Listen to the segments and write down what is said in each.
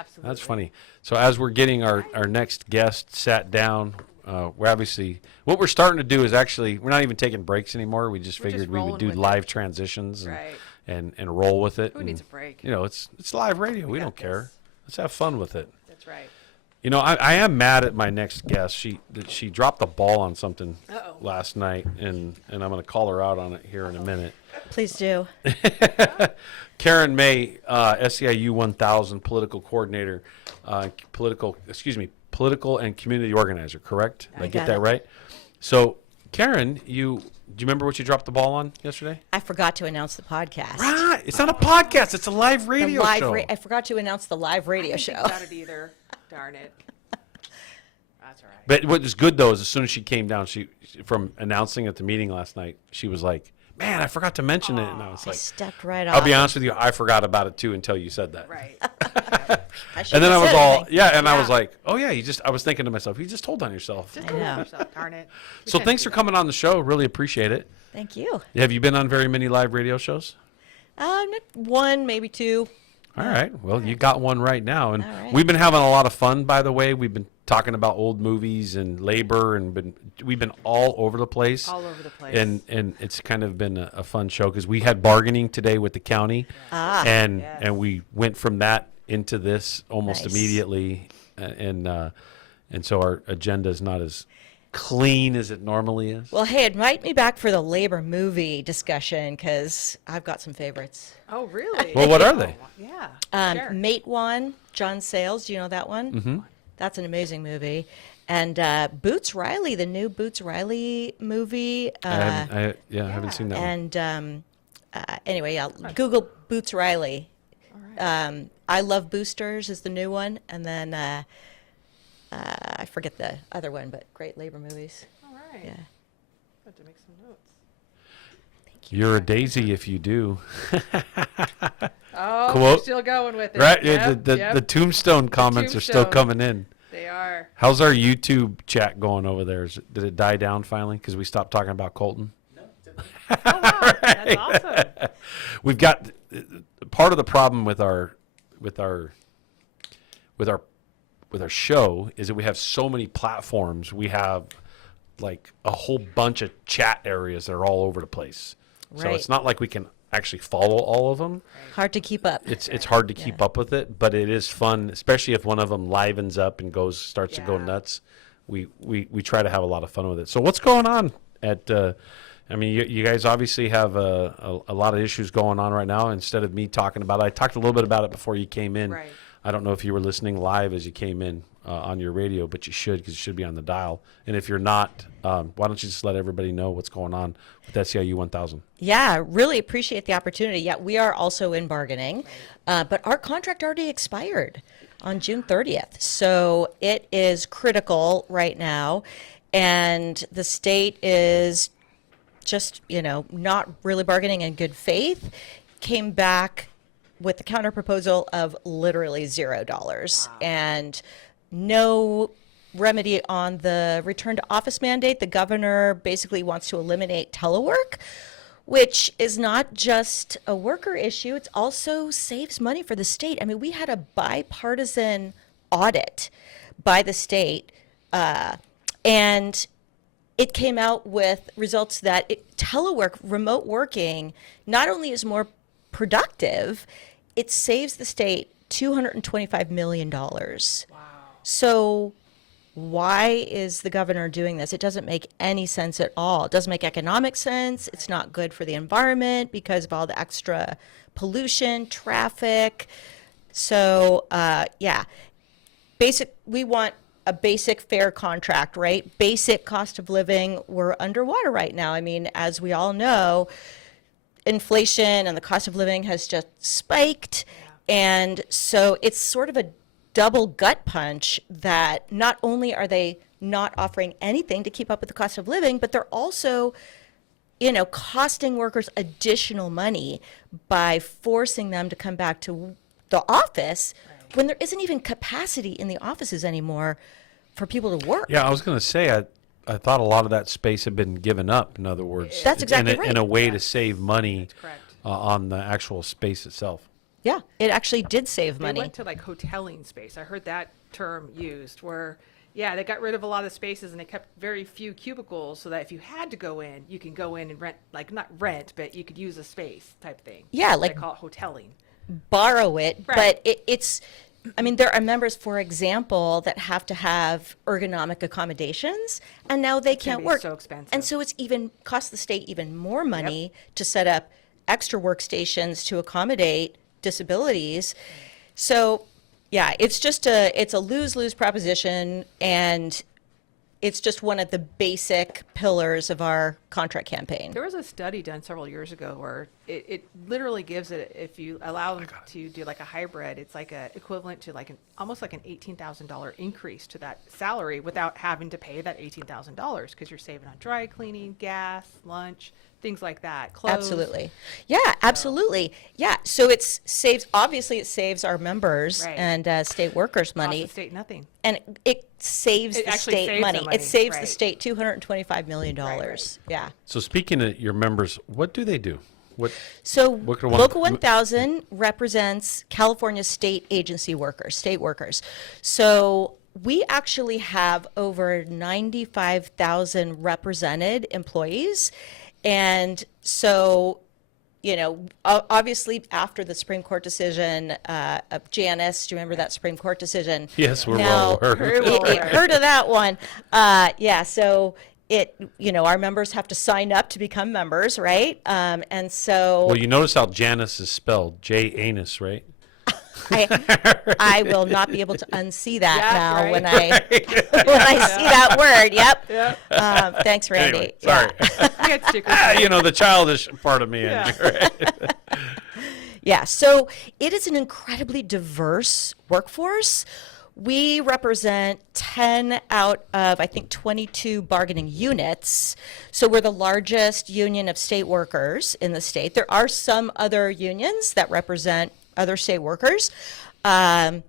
Absolutely. That's funny. So as we're getting our next guest sat down, we're obviously, what we're starting to do is actually, we're not even taking breaks anymore. We just figured we would do live transitions and roll with it. Who needs a break? You know, it's live radio. We don't care. Let's have fun with it. That's right. You know, I am mad at my next guest. She dropped the ball on something last night, and I'm going to call her out on it here in a minute. Please do. Karen May, SEIU 1000 political coordinator, political and community organizer, correct? Did I get that right? So, Karen, do you remember what you dropped the ball on yesterday? I forgot to announce the podcast. Right. It's not a podcast. It's a live radio show. I forgot to announce the live radio show. I didn't think about it either. Darn it. That's all right. But what was good, though, is as soon as she came down, from announcing at the meeting last night, she was like, man, I forgot to mention it. And I was like, stepped right off. I'll be honest with you, I forgot about it, too, until you said that. Right. And then I was all, I was like, oh, yeah, I was thinking to myself, you just told on yourself. Just told on yourself, darn it. So thanks for coming on the show. Really appreciate it. Thank you. Have you been on very many live radio shows? One, maybe two. All right. Well, you got one right now. And we've been having a lot of fun, by the way. We've been talking about old movies and labor, and we've been all over the place. All over the place. And it's kind of been a fun show because we had bargaining today with the county. And we went from that into this almost immediately. And so our agenda is not as clean as it normally is. Well, hey, invite me back for the labor movie discussion because I've got some favorites. Oh, really? Well, what are they? Yeah. Sure. Mate One, John Sayles. Do you know that one? Mm-hmm. That's an amazing movie. And Boots Riley, the new Boots Riley movie. I haven't seen that one. And anyway, Google Boots Riley. All right. I Love Boosters is the new one. And then I forget the other one, but great labor movies. All right. Yeah. Got to make some notes. Thank you. You're a daisy if you do. Oh, Quote. we're still going with it. Right? Yep, The tombstone comments are still coming in. They are. How's our YouTube chat going over there? Did it die down finally because we stopped talking about Colton? No, oh, wow. That's awesome. We've got part of the problem with our show is that we have so many platforms. We have like a whole bunch of chat areas that are all over the place. Right. So it's not like we can actually follow all of them. Hard to keep up. It's hard to keep up with it, but it is fun, especially if one of them livens up and starts to go nuts. We try to have a lot of fun with it. So what's going on at? I mean, you guys obviously have a lot of issues going on right now. Instead of me talking about it, I talked a little bit about it before you came in. Right. I don't know if you were listening live as you came in on your radio, but you should because it should be on the dial. And if you're not, why don't you just let everybody know what's going on with SEIU 1000? Yeah, really appreciate the opportunity. Yeah, we are also in bargaining, but our contract already expired on June 30th. So it is critical right now. And the state is just, not really bargaining in good faith, came back with the counter proposal of literally $0 and no remedy on the return to office mandate. The governor basically wants to eliminate telework, which is not just a worker issue. It also saves money for the state. I mean, we had a bipartisan audit by the state, and it came out with results that telework, remote working, not only is more productive, it saves the state $225 million. Wow. So why is the governor doing this? It doesn't make any sense at all. It doesn't make economic sense. It's not good for the environment because of all the extra pollution, traffic. So, we want a basic fair contract, right? Basic cost of living. We're underwater right now. I mean, as we all know, inflation and the cost of living has just spiked. And so it's sort of a double gut punch that not only are they not offering anything to keep up with the cost of living, but they're also, costing workers additional money by forcing them to come back to the office when there isn't even capacity in the offices anymore for people to work. Yeah, I was going to say, I thought a lot of that space had been given up, in other words. That's exactly right. In a way to save money on the actual space itself. Yeah, it actually did save They money. went to like hoteling space. I heard that term used where, yeah, they got rid of a lot of spaces and they kept very few cubicles so that if you had to go in, you can go in and rent, like not rent, but you could use a space type thing. Yeah, They like call it hoteling. borrow it, Right. but it's, I mean, there are members, for example, that have to have ergonomic accommodations, and now they gonna can't be work. so expensive. And so it's even cost the state even more money to set up extra workstations to accommodate disabilities. So, yeah, it's a lose-lose proposition, and it's just one of the basic pillars of our contract campaign. There was a study done several years ago where it literally gives it, if you allow them to do like a hybrid, it's like a equivalent to like almost like an $18,000 increase to that salary without having to pay that $18,000 because you're saving on dry cleaning, gas, lunch, things like that, clothes. Absolutely. Yeah, absolutely. Yeah. So obviously it saves our members Right. and state workers Costs money. the state nothing. And it saves It the actually state saves money. them It money, saves the right. state $225 million. right. Yeah. So speaking of your members, what do they do? What So What could one- Local 1000 represents California state agency workers, state workers. So we actually have over 95,000 represented employees. And so, obviously after the Supreme Court decision of Janus, do you remember that Supreme Court decision? Yes, we're Now, well aware. Very well aware. Heard of that one. Yeah, so our members have to sign up to become members, right? And so Well, you notice how Janice is spelled J-anus, right? I will not be able to unsee that Yeah, now right. when I see that word. Yep. Yep. Thanks, Randy. Anyway, Yeah. sorry. I got stickers. The childish part of me. Yeah. Yeah, so it is an incredibly diverse workforce. We represent 10 out of, I think, 22 bargaining units. So we're the largest union of state workers in the state. There are some other unions that represent other state workers, some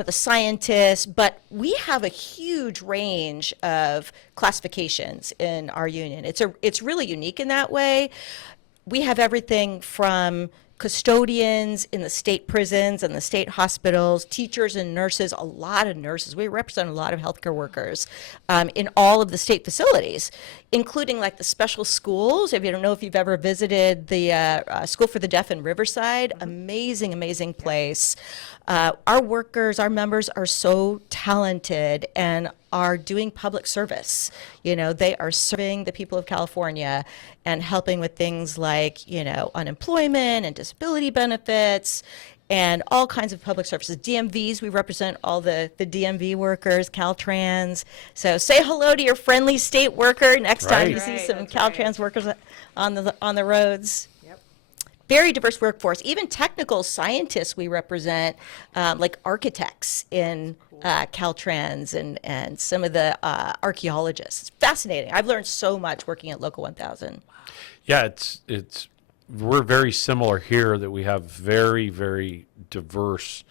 of the scientists, but we have a huge range of classifications in our union. It's really unique in that way. We have everything from custodians in the state prisons and the state hospitals, teachers and nurses, a lot of nurses. We represent a lot of healthcare workers in all of the state facilities, including like the special schools. If you don't know if you've ever visited the School for the Deaf in Riverside, amazing, amazing place. Our workers, our members are so talented and are doing public service. They are serving the people of California and helping with things like, unemployment and disability benefits and all kinds of public services. DMVs, we represent all the DMV workers, Caltrans. So say hello to your friendly state worker next time you Right. see Right, some that's Caltrans right. workers on the roads. Yep. Very diverse workforce. Even technical scientists we represent, like architects in Caltrans and some of the archaeologists. It's fascinating. I've learned so much working at Local 1000. Yeah, we're very similar here that we have very, very diverse,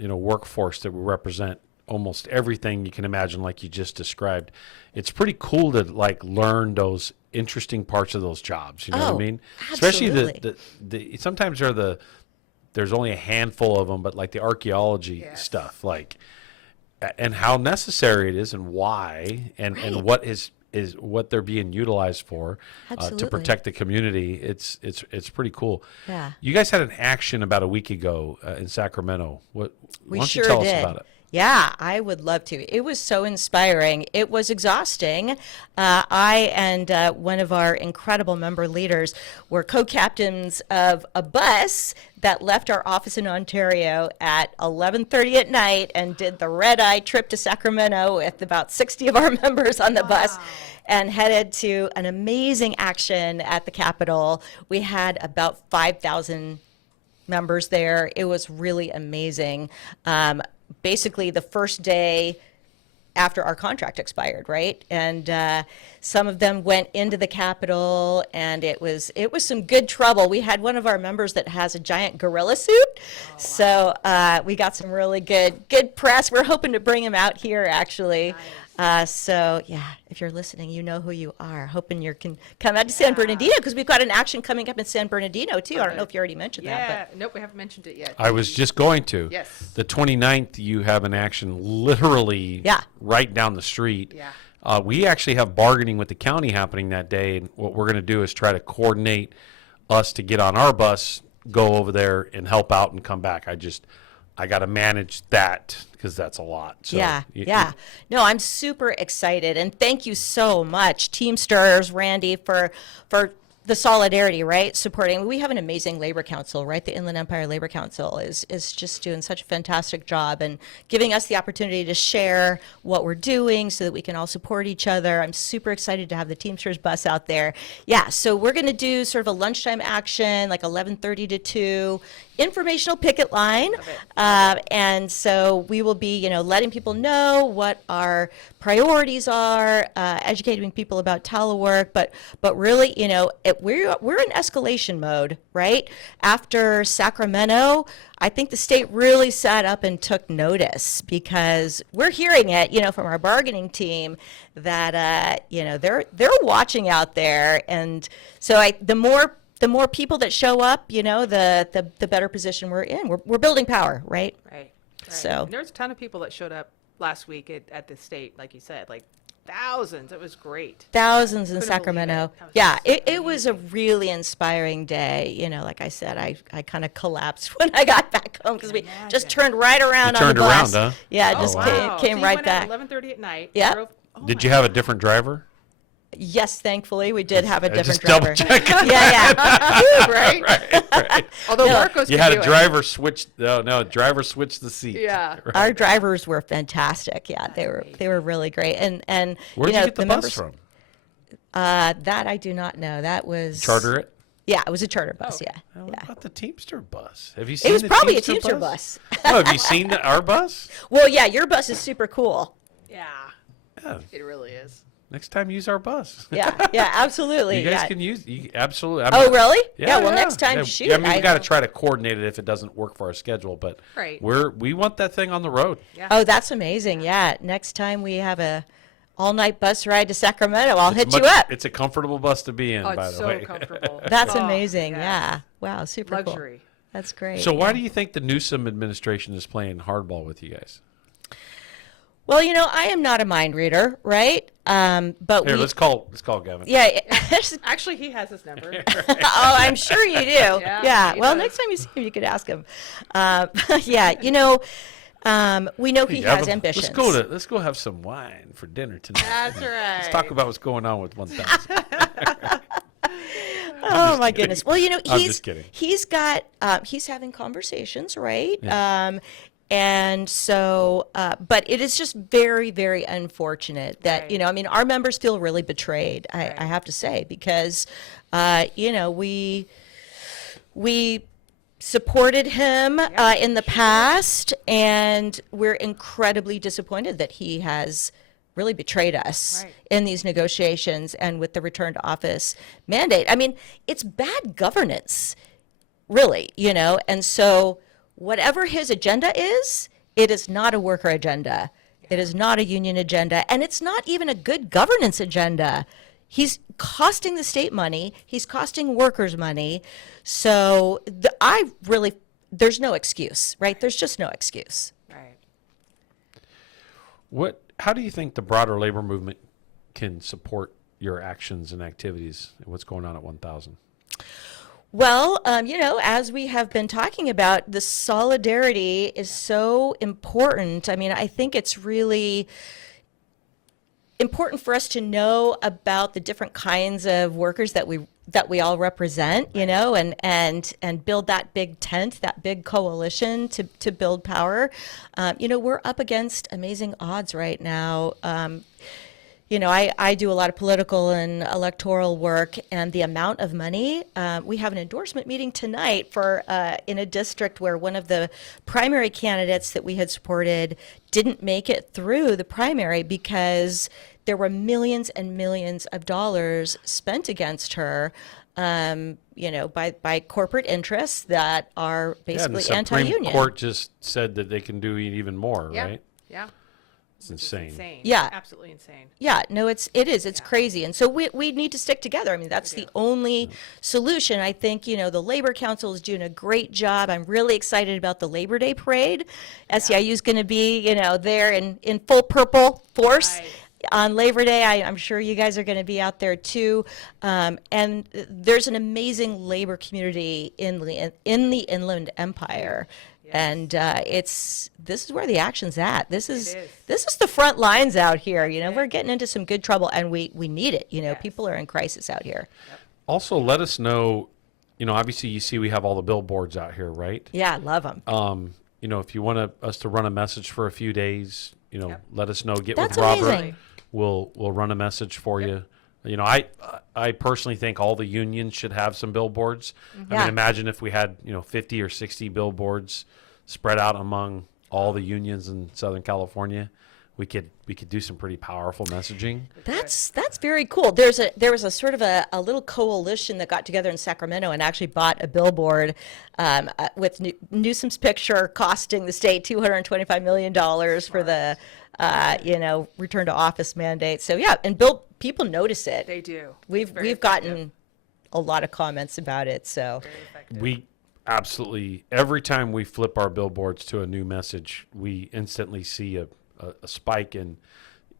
workforce that we represent almost everything you can imagine, like you just described. It's pretty cool to learn those interesting parts of those jobs. You know what I mean? Especially the sometimes there's only a handful of them, but like the archaeology Yes. stuff, and how necessary it is and why and what is what they're being utilized for to Absolutely. protect the community. It's pretty cool. Yeah. You guys had an action about a week ago in Sacramento. Why We don't sure you tell did. us about it? Yeah, I would love to. It was so inspiring. It was exhausting. I and one of our incredible member leaders were co-captains of a bus that left our office in Ontario at 11:30 at night and did the red-eye trip to Sacramento with about 60 of our members on the bus and headed to an amazing action at the Capitol. We had about 5,000 members there. It was really amazing. Basically, the first day after our contract expired, right? And Some of them went into the Capitol, and it was some good trouble. We had one of our members that has a giant gorilla suit, so we got some really good press. We're hoping to bring him out here, actually. So yeah, if you're listening, you know who you are. Hoping you can come out to San Bernardino, because we've got an action coming up in San Bernardino too. I don't know if you already mentioned that. Yeah, nope, we haven't mentioned it yet. I was just going to. Yes. The 29th, you have an action literally right down the street. Yeah. We actually have bargaining with the county happening that day, and what we're going to do is try to coordinate us to get on our bus, go over there, and help out and come back. I got to manage that because that's a lot. So yeah. No, I'm super excited, and thank you so much, Teamsters, Randy, for the solidarity, right? Supporting. We have an amazing labor council, right? The Inland Empire Labor Council is just doing such a fantastic job and giving us the opportunity to share what we're doing so that we can all support each other. I'm super excited to have the Teamsters bus out there. Yeah, so we're going to do sort of a lunchtime action, like 11:30 to 2, informational picket line. And so we will be, letting people know what our priorities are, educating people about telework, but really, we're in escalation mode, right? After Sacramento, I think the state really sat up and took notice, because we're hearing it, from our bargaining team that, they're watching out there. And so the more people that show up, the better position we're in. We're building power, right? Right. So and there's a ton of people that showed up last week at the state, like you said, like thousands. It was great. Thousands in Couldn't Sacramento. believe it. Yeah, That was it was a really inspiring day. Like I said, I kind of collapsed when I got back home, because we just turned right around on the bus. Turned around, huh? Yeah, Oh, just wow. came So you right went back. at 11:30 at night. Yep. drove- oh Did my you have a different driver? Yes, thankfully we did have a different Just double driver. checking. Yeah. right? Right. Although No. Marcos You could had do a it. driver switch. No, driver switched the seat. Yeah. Our drivers were fantastic. Yeah, they were really great. And Where'd you get the bus members, from? that I do not know. That was Charter it? Yeah, it was a charter bus. Okay. Yeah, What yeah. about the Teamster bus? Have you seen It was the probably a Teamster Teamster bus. Oh, have you seen our bus? Well, yeah, your bus is super cool. Yeah, Yeah. it really is. Next time, use our bus. Yeah, absolutely. You guys yeah. can use. Absolutely. Oh, really? Yeah, well, next time, Yeah, shoot. I mean, we got to try to coordinate it if it doesn't work for our schedule, but Right. we want that thing on the road. Yeah. Oh, that's amazing. Yeah, next time we have a all-night bus ride to Sacramento, I'll hit It's you much- up. It's a comfortable bus to be in, Oh, by it's the so way. comfortable. That's Oh, amazing. yes. Yeah. Wow, super cool. Luxury. That's great. So why do you think the Newsom administration is playing hardball with you guys? Well, I am not a mind reader, right? But Here, let's call Gavin. Yeah. Actually, he has his number. Oh, I'm sure you do. Yeah. he Well, does. next time you see him, you could ask him. Yeah. We know he has Gavin, ambitions. Let's go have some wine for dinner tonight. That's right. Let's talk about what's going on with 1000. Oh my goodness. Well, I'm just kidding. he's got he's having conversations, right? And so, but it is just very, very unfortunate that, Right. I mean, our members feel really betrayed, I have to say, because, we supported him in the past, and we're incredibly disappointed that he has really betrayed us Right. in these negotiations and with the return to office mandate. I mean, it's bad governance, really, and so whatever his agenda is, it is not a worker agenda. It is not a union agenda, and it's not even a good governance agenda. He's costing the state money. He's costing workers money. So there's no excuse, right? There's just no excuse. Right. How do you think the broader labor movement can support your actions and activities and what's going on at 1000? Well, as we have been talking about, the solidarity is so important. I mean, I think it's really important for us to know about the different kinds of workers that we all represent, and build that big tent, that big coalition to build power. We're up against amazing odds right now. you know, I do a lot of political and electoral work, and the amount of money, we have an endorsement meeting tonight for in a district where one of the primary candidates that we had supported didn't make it through the primary because there were millions and millions of dollars spent against her, you know, by corporate interests that are Yeah, and basically the Supreme anti-union. Court just said that they can do even more, Yeah. right? Yeah. It's insane. Insane. Yeah. Absolutely insane. Yeah, no, it is. It's crazy. And so we need to stick together. I mean, that's the only solution. I think, you know, the Labor Council is doing a great job. I'm really excited about the Labor Day parade. SEIU is going to be, you know, there in full purple force. Right. On Labor Day. I'm sure you guys are going to be out there too. And there's an amazing labor community in the Inland Empire. Yes. And this is where the action's at. This is is. the front lines out here. You know, Yeah. we're getting into some good trouble, and we need it. You know, Yes. people are in crisis out here. Also, let us know, you know, obviously you see we have all the billboards out here, right? Yeah, I love them. You know, if you want us to run a message for a few days, you know, Yep. let us know. Get That's with Robert. amazing. We'll run a message for you. You know, I personally think all the unions should have some billboards. I Yeah. mean, imagine if we had, you know, 50 or 60 billboards spread out among all the unions in Southern California. We could do some pretty powerful messaging. That's very cool. There was a sort of a little coalition that got together in Sacramento and actually bought a billboard with Newsom's picture costing the state $225 million for the you know, return to office mandate. So yeah, and people notice it. They do. We've It's very gotten effective. a lot of comments about it. So Very effective. We absolutely, every time we flip our billboards to a new message, we instantly see a spike in,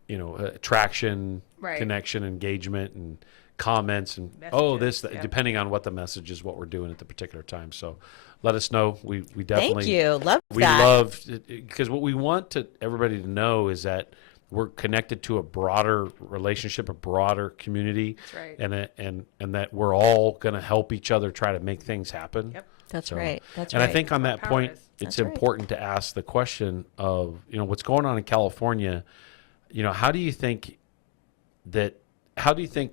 you know, traction, Right. connection, engagement, and comments, and Messages, this, yep. depending on what the message is, what we're doing at the particular time. So let us know. We definitely thank you. Love we that. love, because what we want to everybody to know is that we're connected to a broader relationship, a broader community, That's right. and that we're all going to help each other try to make things happen. Yep. That's So- right. That's And right. I think on That's that what power point, is. it's That's right. important to ask the question of, you know, what's going on in California. You know, how do you think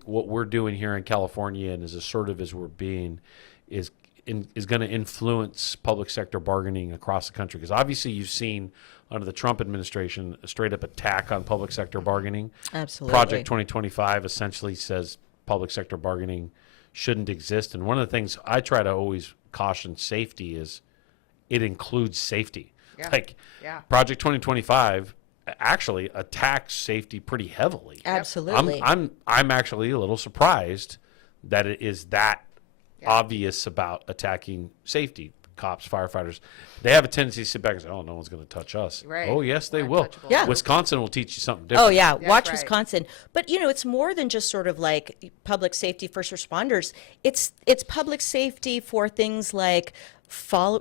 what we're doing here in California, and as assertive as we're being, is going to influence public sector bargaining across the country? Because obviously you've seen under the Trump administration a straight up attack on public sector bargaining. Absolutely. Project 2025 essentially says public sector bargaining shouldn't exist. And one of the things I try to always caution safety is it includes safety. Yeah. Like Yeah. Project 2025 actually attacks safety pretty heavily. Absolutely. I'm actually a little surprised that it is that obvious about attacking safety. Cops, firefighters, they have a tendency to sit back and say, "Oh, no one's going to touch us." Right. Oh, yes, they We're will. untouchable. Yeah. Wisconsin will teach you something different. Oh yeah, That's watch right. Wisconsin. But you know, it's more than just sort of like public safety, first responders. It's public safety for things like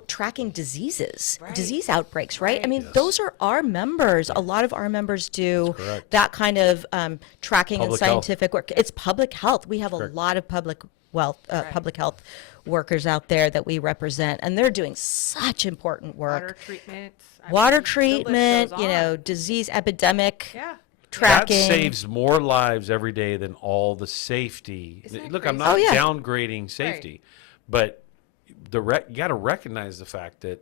tracking diseases, Right. disease outbreaks, right? I Right. mean, those are our members. A lot of our members do correct. that kind of tracking Public and health. scientific work. It's public health. We have a Correct. lot of public health workers out there that we represent, and they're doing such important work. Water treatment. I Water mean, the list treatment, goes you know, on. disease epidemic Yeah. tracking. That saves more lives every day than all the safety. Isn't that Look, I'm crazy? not Oh, yeah. downgrading safety, but you got to recognize the fact that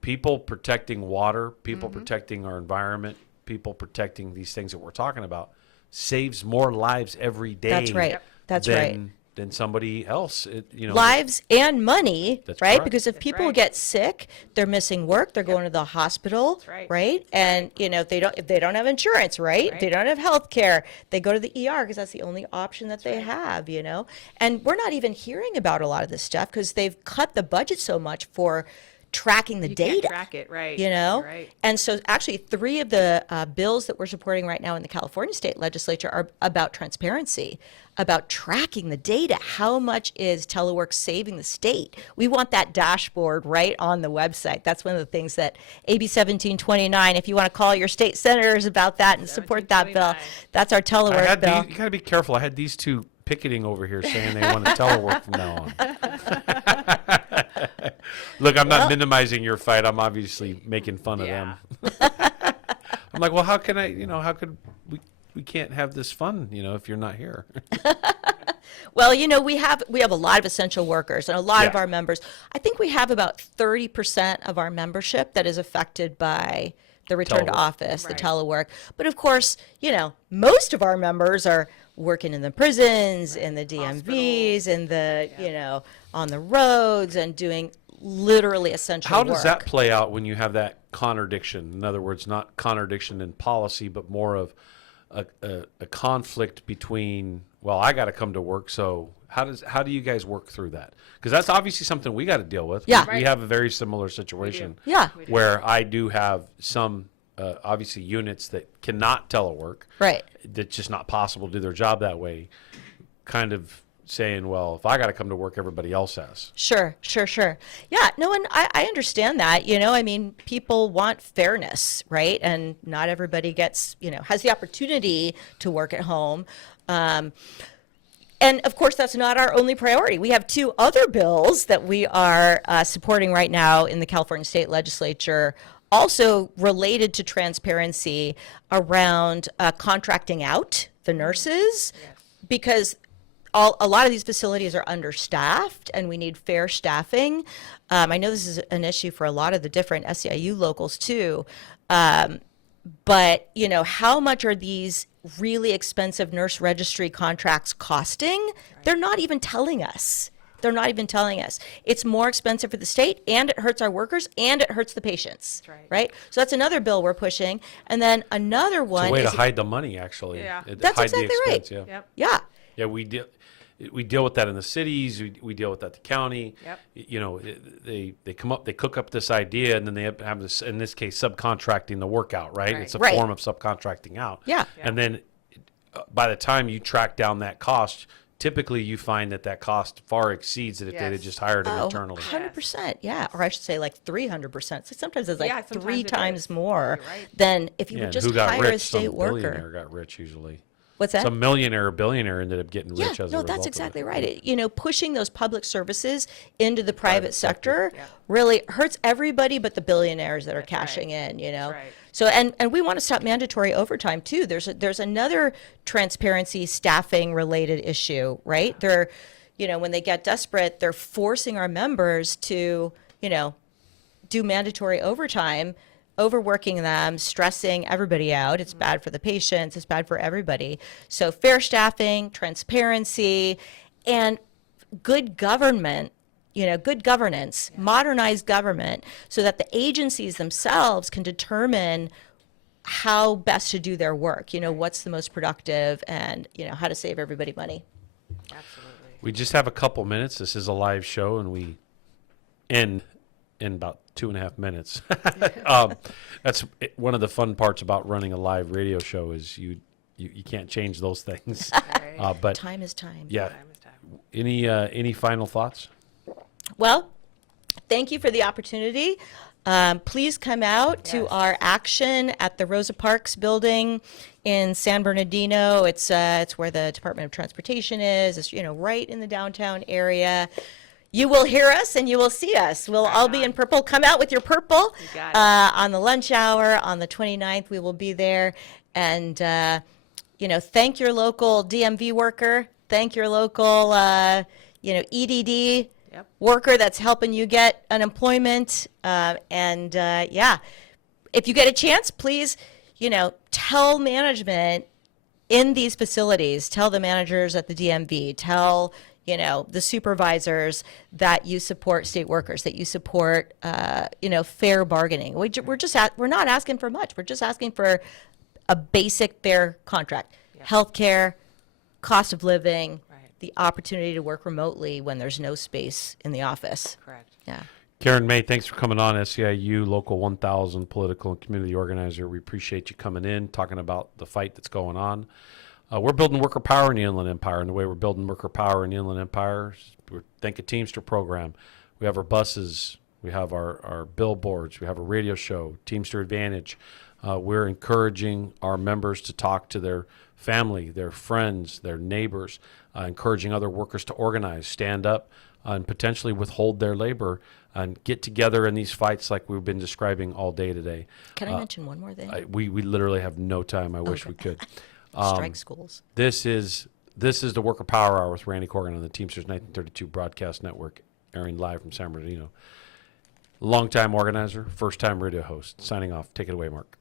people protecting water, people Mm-hmm. protecting our environment, people protecting these things that we're talking about saves more lives every day. That's right. Yep. That's than, right. Than somebody else. You know, Lives and money, That's right? correct. Because if That's people right. get sick, they're missing work, they're going to the hospital, That's right. right? And you know, if they don't have insurance, right? Right. They don't have health care, they go to the ER because that's the only option that they have, you know? And we're not even hearing about a lot of this stuff because they've cut the budget so much for tracking the You data. can't track it, right? You know, Right. and so actually 3 of the bills that we're supporting right now in the California state legislature are about transparency, about tracking the data. How much is telework saving the state? We want that dashboard right on the website. That's one of the things that AB 1729, if you want to call your state senators about that and support that bill, 1729. that's our telework bill. you got to be careful. I had these two picketing over here saying they want to telework from now on. Look, I'm not minimizing your fight. I'm obviously making fun of Yeah. them. I'm like, well, how could can't have this fun, if you're not here. Well, we have a lot of essential workers and a lot of Yeah. our members. I think we have about 30% of our membership that is affected by the return to Telework. office, the Right. telework. But of course, most of our members are working in the prisons, in the DMVs, in the, on the roads and doing literally essential How work. does that play out when you have that contradiction? In other words, not contradiction in policy, but more of a conflict between, well, I got to come to work, so how do you guys work through that? Because that's obviously something we got to deal with. Yeah. We have a very similar situation. Yeah. Where I do have some obviously units that cannot telework. Right. That's just not possible to do their job that way. Kind of saying, well, if I got to come to work, everybody else has. Sure. Yeah, no, and I understand that, I mean, people want fairness, right? And not everybody gets, has the opportunity to work at home. And of course, that's not our only priority. We have two other bills that we are supporting right now in the California State Legislature, also related to transparency around contracting out the nurses, because a lot of these facilities are understaffed and we need fair staffing. I know this is an issue for a lot of the different SEIU locals too. But, how much are these really expensive nurse registry contracts costing? They're not even telling us. It's more expensive for the state, and it hurts our workers, and it hurts the patients. That's right. Right? So that's another bill we're pushing. And then another one It's a way is to hide the money, actually. Yeah. That's hide exactly the right. expense, yeah. Yep. yeah. Yeah, we deal with that in the cities. We deal with that at the county. Yep. They cook up this idea, and then they have this, in this case, subcontracting the work out, right? Right. It's a Right. form of subcontracting out. Yeah. And then by the time you track down that cost, typically you find that cost far exceeds it if they'd have Yes. just hired them Oh, internally. 100%. Yeah. Or I should say like 300%. So sometimes it's like Yeah, sometimes three it times is. more You're right. than if you Yeah, would and just who got hire rich? a state Some worker. billionaire got rich usually. What's that? Some millionaire or billionaire ended up getting Yeah, rich as a no, result that's of exactly it. right. Pushing those public services into the private sector Yeah. really hurts everybody but the billionaires that are That's right. cashing in, right. So, and we want to stop mandatory overtime too. There's another transparency staffing related issue, right? They're, when they get desperate, they're forcing our members to, do mandatory overtime, overworking them, stressing everybody out. It's bad for the patients, it's bad for everybody. So fair staffing, transparency, and good government, good governance, modernized government, so that the agencies themselves can determine how best to do their work, what's the most productive and, how to save everybody money. Absolutely. We just have a couple minutes. This is a live show, and we end in about 2.5 minutes. That's one of the fun parts about running a live radio show is you can't change those things. Right. But Time is time. yeah, Time is time. any final thoughts? Well, thank you for the opportunity. Please come out to Yes. our action at the Rosa Parks building in San Bernardino. It's where the Department of Transportation is. It's right in the downtown area. You will hear us and you will see us. We'll all be in purple. Come out with your purple. You got it. On the lunch hour on the 29th. We will be there. And, thank your local DMV worker. Thank your local, EDD Yep. worker that's helping you get unemployment. If you get a chance, please, tell management in these facilities, tell the managers at the DMV, tell, the supervisors that you support state workers, that you support, fair bargaining. We're not asking for much. We're just asking for a basic fair contract, healthcare, cost of living, Right. the opportunity to work remotely when there's no space in the office. Correct. Yeah. Karen May, thanks for coming on. SEIU Local 1000 political and community organizer. We appreciate you coming in, talking about the fight that's going on. We're building worker power in the Inland Empire, and the way we're building worker power in the Inland Empire, we thank a Teamster program. We have our buses, we have our billboards, we have a radio show, Teamster Advantage. We're encouraging our members to talk to their family, their friends, their neighbors, encouraging other workers to organize, stand up, and potentially withhold their labor and get together in these fights like we've been describing all day today. Can I mention one more thing? We literally have no time. I wish we could. Strike schools. This is the Worker Power Hour with Randy Corgan on the Teamsters 1932 Broadcast Network, airing live from San Bernardino. Longtime organizer, first-time radio host. Signing off. Take it away, Mark.